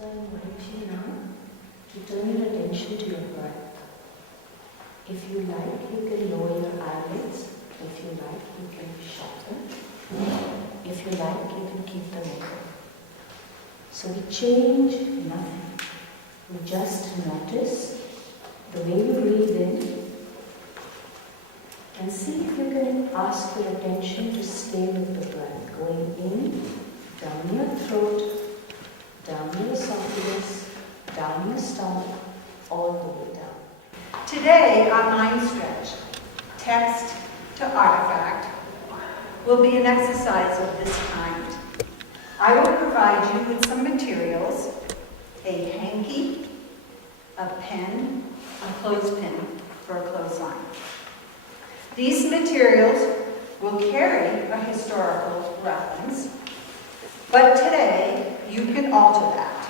So I invite you now to turn your attention to your breath. If you like, you can lower your eyelids. If you like, you can shut them. If you like, you can keep them open. So we change nothing. We just notice the way you breathe in and see if you can ask your attention to stay with the breath, going in, down your throat, down your esophagus, down your stomach, all the way down. Today, our Mindstretch, text to artifact, will be an exercise of this kind. I will provide you with some materials, a hanky, a pen, a clothespin for a clothesline. These materials will carry a historical reference, but today you can alter that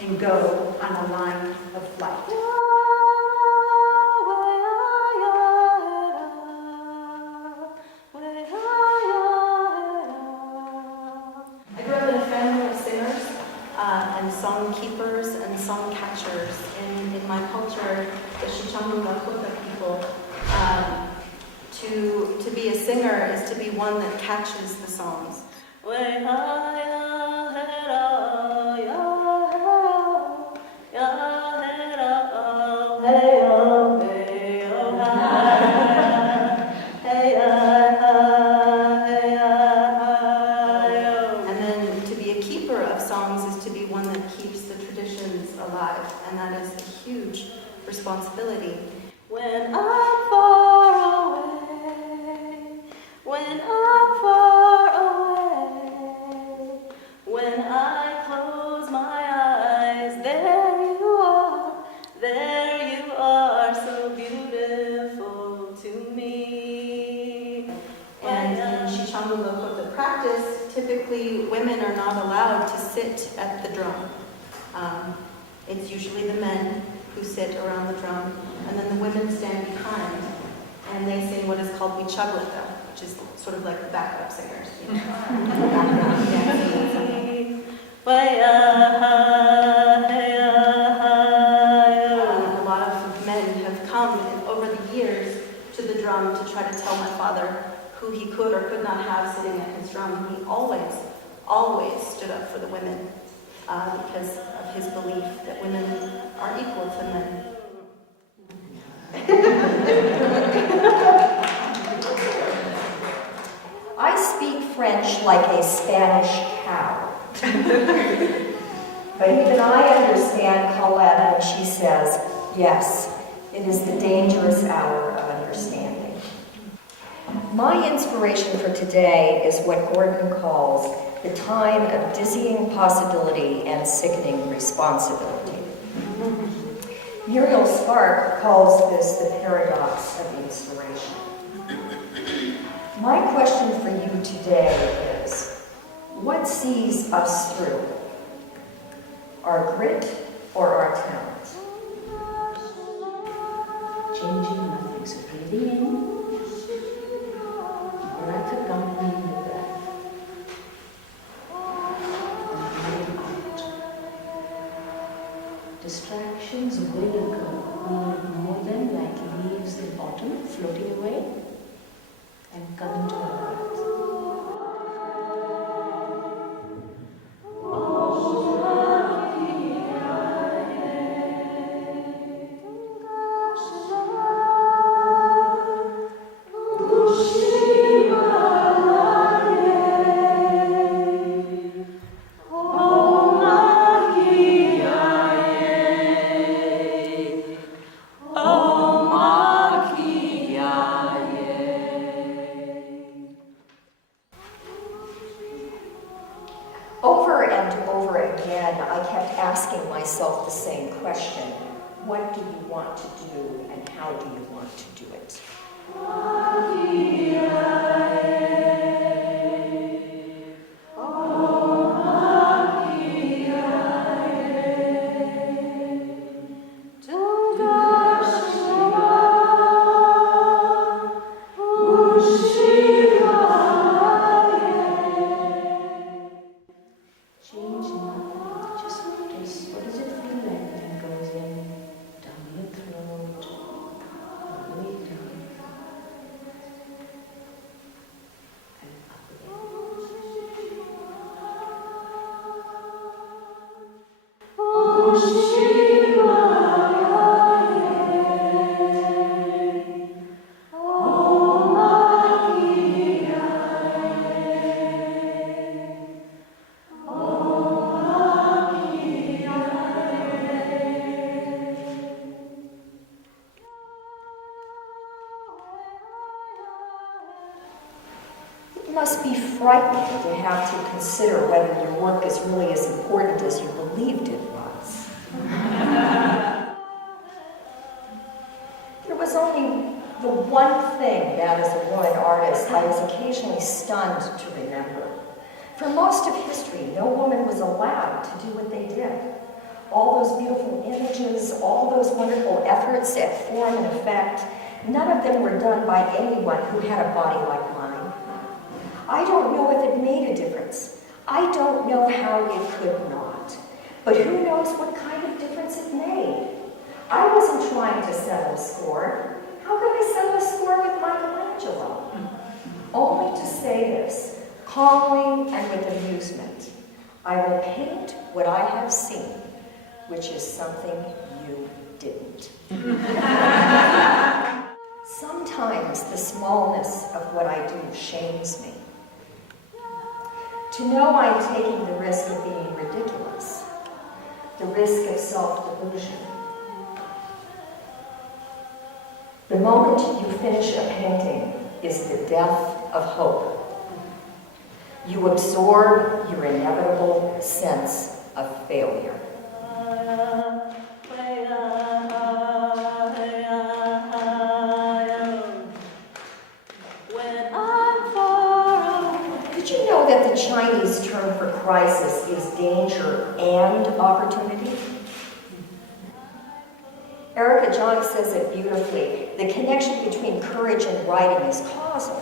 and go on a line of flight. I grew up in a family of singers and song keepers and song catchers. In my culture, the Sichambu Lakota people, to be a singer is to be one that catches the songs. And then to be a keeper of songs is to be one that keeps the traditions alive, and that is a huge responsibility. When I'm far away, when I'm far away, when I close my eyes, there you are, so beautiful to me. And in Sichambu Lakota practice, typically women are not allowed to sit at the drum. It's usually the men who sit around the drum, and then the women stand behind, and they sing what is called Wichaglita, which is sort of like the backup singers, you know, background dancing and something. A lot of men have come over the years to the drum to try to tell my father who he could or could not have sitting at his drum. He always stood up for the women because of his belief that women are equal to men. I speak French like a Spanish cow. But even I understand Colette when she says, yes, it is the dangerous hour of understanding. My inspiration for today is what Gordon calls the time of dizzying possibility and sickening responsibility. Muriel Spark calls this the paradox of inspiration. My question for you today is, what sees us through? Our grit or our talent? Changing nothing. So breathing in, breath accompanying the breath. And breathing out. Distractions will occur. We ignore them like leaves in autumn floating away and come into our breath. Over and over again, I kept asking myself the same question. What do you want to do, and how do you want to do it? Change nothing. Just notice. must be frightening to have to consider whether your work is really as important as you believed it was. There was only the one thing that, as a woman artist, I was occasionally stunned to remember. For most of history, no woman was allowed to do what they did. All those beautiful images, all those wonderful efforts at form and effect, none of them were done by anyone who had a body like mine. I don't know if it made a difference. I don't know how it could not. But who knows what kind of difference it made? I wasn't trying to settle a score. How could I settle a score with Michelangelo? Only to say this, calmly and with amusement, I will paint what I have seen, which is something you didn't. Sometimes the smallness of what I do shames me. To know I'm taking the risk of being ridiculous, the risk of self-delusion. The moment you finish a painting is the death of hope. You absorb your inevitable sense of failure. Did you know that the Chinese term for crisis is danger and opportunity? Erica Jong says it beautifully. The connection between courage and writing is causal.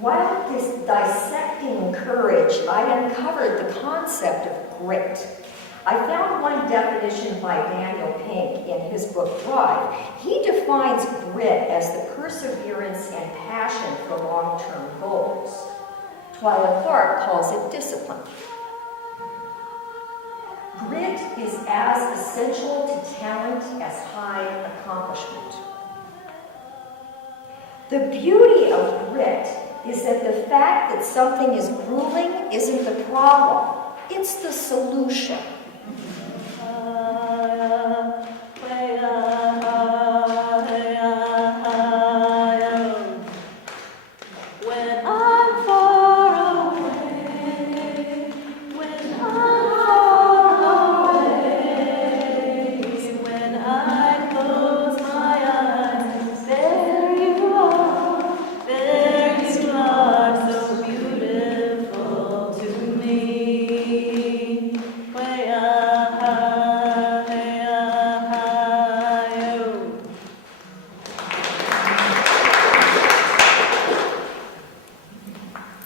While dissecting courage, I uncovered the concept of grit. I found one definition by Daniel Pink in his book Drive. He defines grit as the perseverance and passion for long-term goals. Twyla Clark calls it discipline. Grit is as essential to talent as high accomplishment. The beauty of grit is that the fact that something is grueling isn't the problem, it's the solution.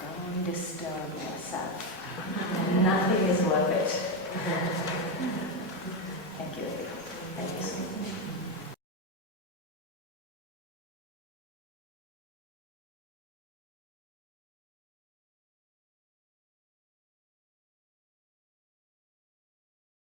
Don't disturb yourself. Nothing is worth it.